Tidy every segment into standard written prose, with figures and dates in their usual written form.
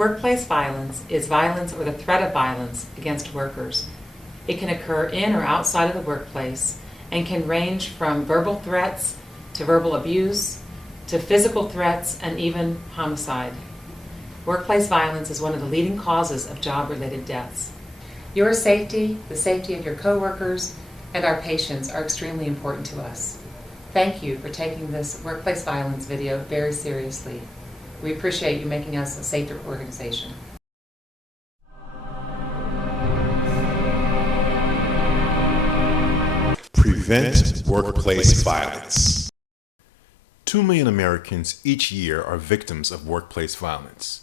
Workplace violence is violence or the threat of violence against workers. It can occur in or outside of the workplace and can range from verbal threats to verbal abuse to physical threats and even homicide. Workplace violence is one of the leading causes of job-related deaths. Your safety, the safety of your coworkers, and our patients are extremely important to us. Thank you for taking this workplace violence video very seriously. We appreciate you making us a safer organization. Prevent workplace violence. 2 million Americans each year are victims of workplace violence.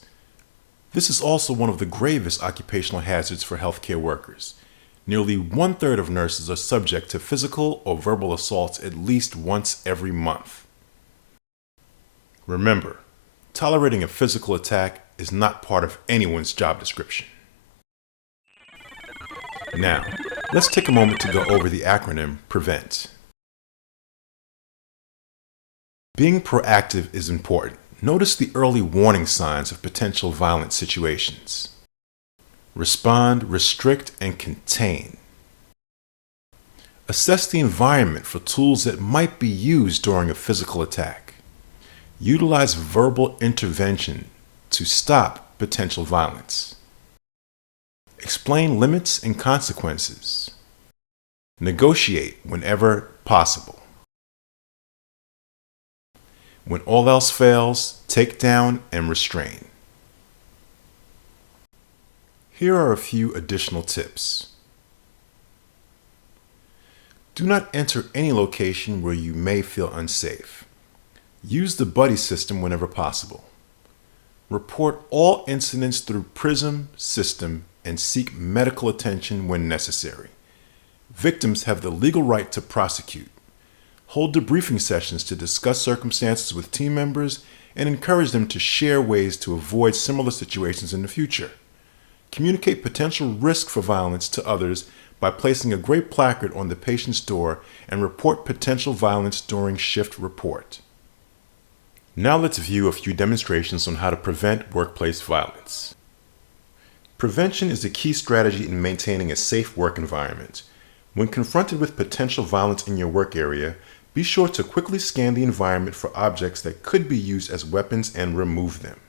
This is also one of the gravest occupational hazards for healthcare workers. Nearly 1/3 of nurses are subject to physical or verbal assaults at least once every month. Remember, tolerating a physical attack is not part of anyone's job description. Now, let's take a moment to go over the acronym PREVENT. Being proactive is important. Notice the early warning signs of potential violent situations. Respond, restrict, and contain. Assess the environment for tools that might be used during a physical attack. Utilize verbal intervention to stop potential violence. Explain limits and consequences. Negotiate whenever possible. When all else fails, take down and restrain. Here are a few additional tips. Do not enter any location where you may feel unsafe. Use the buddy system whenever possible. Report all incidents through PRISM system and seek medical attention when necessary. Victims have the legal right to prosecute. Hold debriefing sessions to discuss circumstances with team members and encourage them to share ways to avoid similar situations in the future. Communicate potential risk for violence to others by placing a gray placard on the patient's door and report potential violence during shift report. Now let's view a few demonstrations on how to prevent workplace violence. Prevention is a key strategy in maintaining a safe work environment. When confronted with potential violence in your work area, be sure to quickly scan the environment for objects that could be used as weapons and remove them.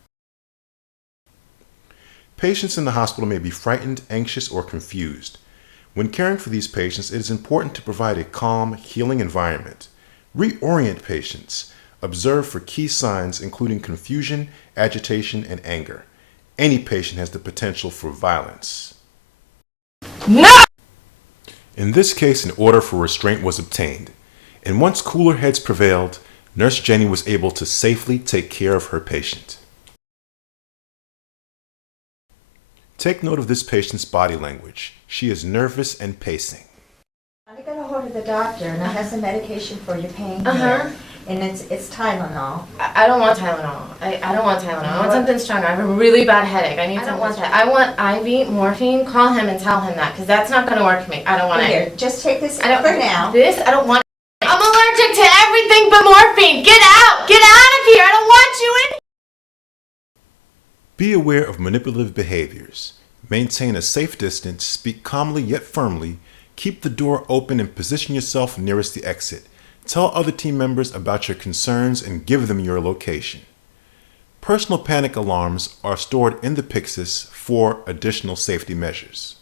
Patients in the hospital may be frightened, anxious, or confused. When caring for these patients, it is important to provide a calm, healing environment. Reorient patients. Observe for key signs including confusion, agitation, and anger. Any patient has the potential for violence. No! In this case, an order for restraint was obtained, and once cooler heads prevailed, Nurse Jenny was able to safely take care of her patient. Take note of this patient's body language. She is nervous and pacing. I got a hold of the doctor and I have some medication for your pain here. And it's Tylenol. I don't want Tylenol. I don't want Tylenol. I want something stronger. I have a really bad headache. I don't want that. I want IV morphine. Call him and tell him that, because that's not going to work for me. I don't want Here, it. just take this for now. I don't want it. I'm allergic to everything but morphine. Get out! Get out of here! I don't want you in. Be aware of manipulative behaviors. Maintain a safe distance, speak calmly yet firmly, keep the door open and position yourself nearest the exit. Tell other team members about your concerns and give them your location. Personal panic alarms are stored in the Pyxis for additional safety measures.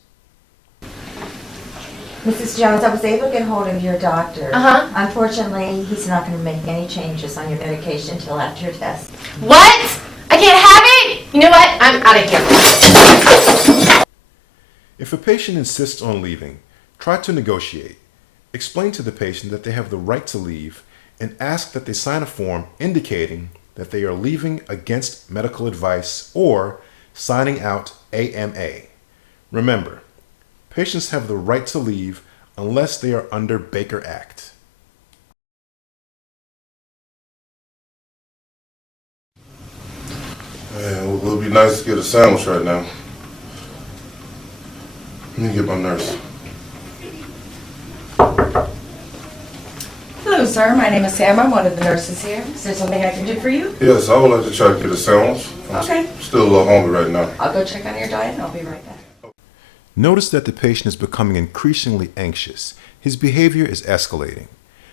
Mrs. Jones, I was able to get hold of your doctor. Unfortunately, he's not going to make any changes on your medication until after your test. What? I can't have it? You know what? I'm out of here. If a patient insists on leaving, try to negotiate. Explain to the patient that they have the right to leave and ask that they sign a form indicating that they are leaving against medical advice or signing out AMA. Remember, patients have the right to leave unless they are under Baker Act. Hey, it would be nice to get a sandwich right now. Let me get my nurse. Hello, sir. My name is Sam. I'm one of the nurses here. Is there something I can do for you? Yes, I would like to try to get a sandwich. Okay. I'm still a little hungry right now. I'll go check on your diet and I'll be right back. Notice that the patient is becoming increasingly anxious. His behavior is escalating.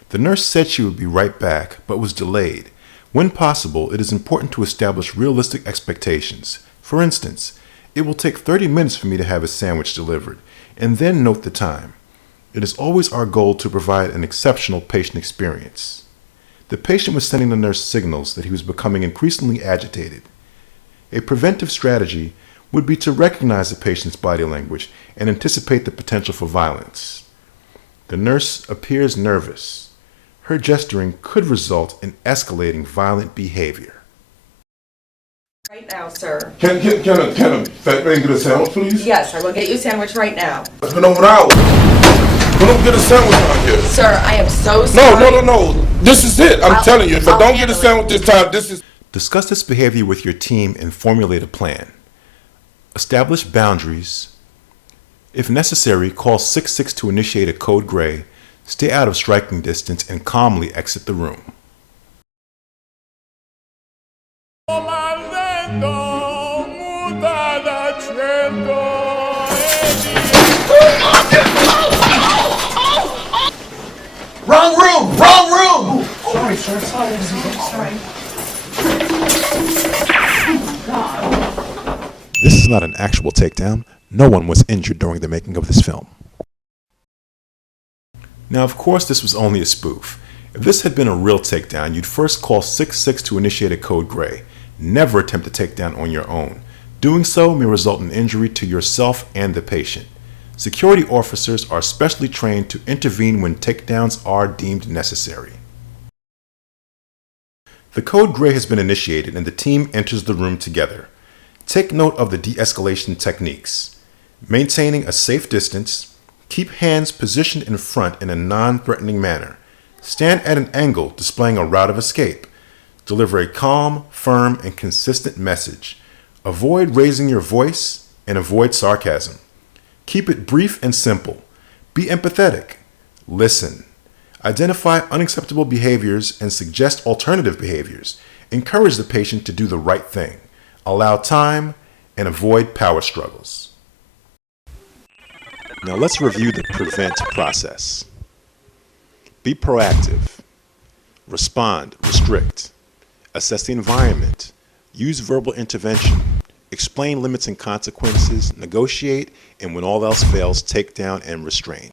The nurse said she would be right back, but was delayed. When possible, it is important to establish realistic expectations. For instance, it will take 30 minutes for me to have a sandwich delivered, and then note the time. It is always our goal to provide an exceptional patient experience. The patient was sending the nurse signals that he was becoming increasingly agitated. A preventive strategy would be to recognize the patient's body language and anticipate the potential for violence. The nurse appears nervous. Her gesturing could result in escalating violent behavior. Right now, sir. Can a fat man get a sandwich, please? Yes, I will get you a sandwich right now. It's been over an hour. We don't get a sandwich out here. Sir, I am so sorry. No. This is it. I'm telling you. If I don't get a handle sandwich this time, this is... Discuss this behavior with your team and formulate a plan. Establish boundaries. If necessary, call 6-6 to initiate a code gray, stay out of striking distance, and calmly exit the room. Wrong room! Wrong room! Sorry, sir. Sorry. This is not an actual takedown. No one was injured during the making of this film. Now, of course, this was only a spoof. If this had been a real takedown, you'd first call 6-6 to initiate a code gray. Never attempt a takedown on your own. Doing so may result in injury to yourself and the patient. Security officers are specially trained to intervene when takedowns are deemed necessary. The code gray has been initiated and the team enters the room together. Take note of the de-escalation techniques. Maintaining a safe distance, keep hands positioned in front in a non-threatening manner. Stand at an angle displaying a route of escape. Deliver a calm, firm, and consistent message. Avoid raising your voice and avoid sarcasm. Keep it brief and simple. Be empathetic. Listen. Identify unacceptable behaviors and suggest alternative behaviors. Encourage the patient to do the right thing. Allow time and avoid power struggles. Now let's review the prevent process. Be proactive. Respond, restrict. Assess the environment. Use verbal intervention. Explain limits and consequences. Negotiate, and when all else fails, take down and restrain.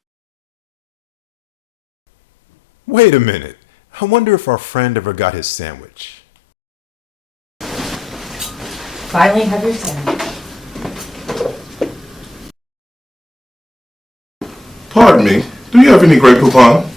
Wait a minute. I wonder if our friend ever got his sandwich. Finally have your sandwich. Pardon me. Do you have any Grey Poupon?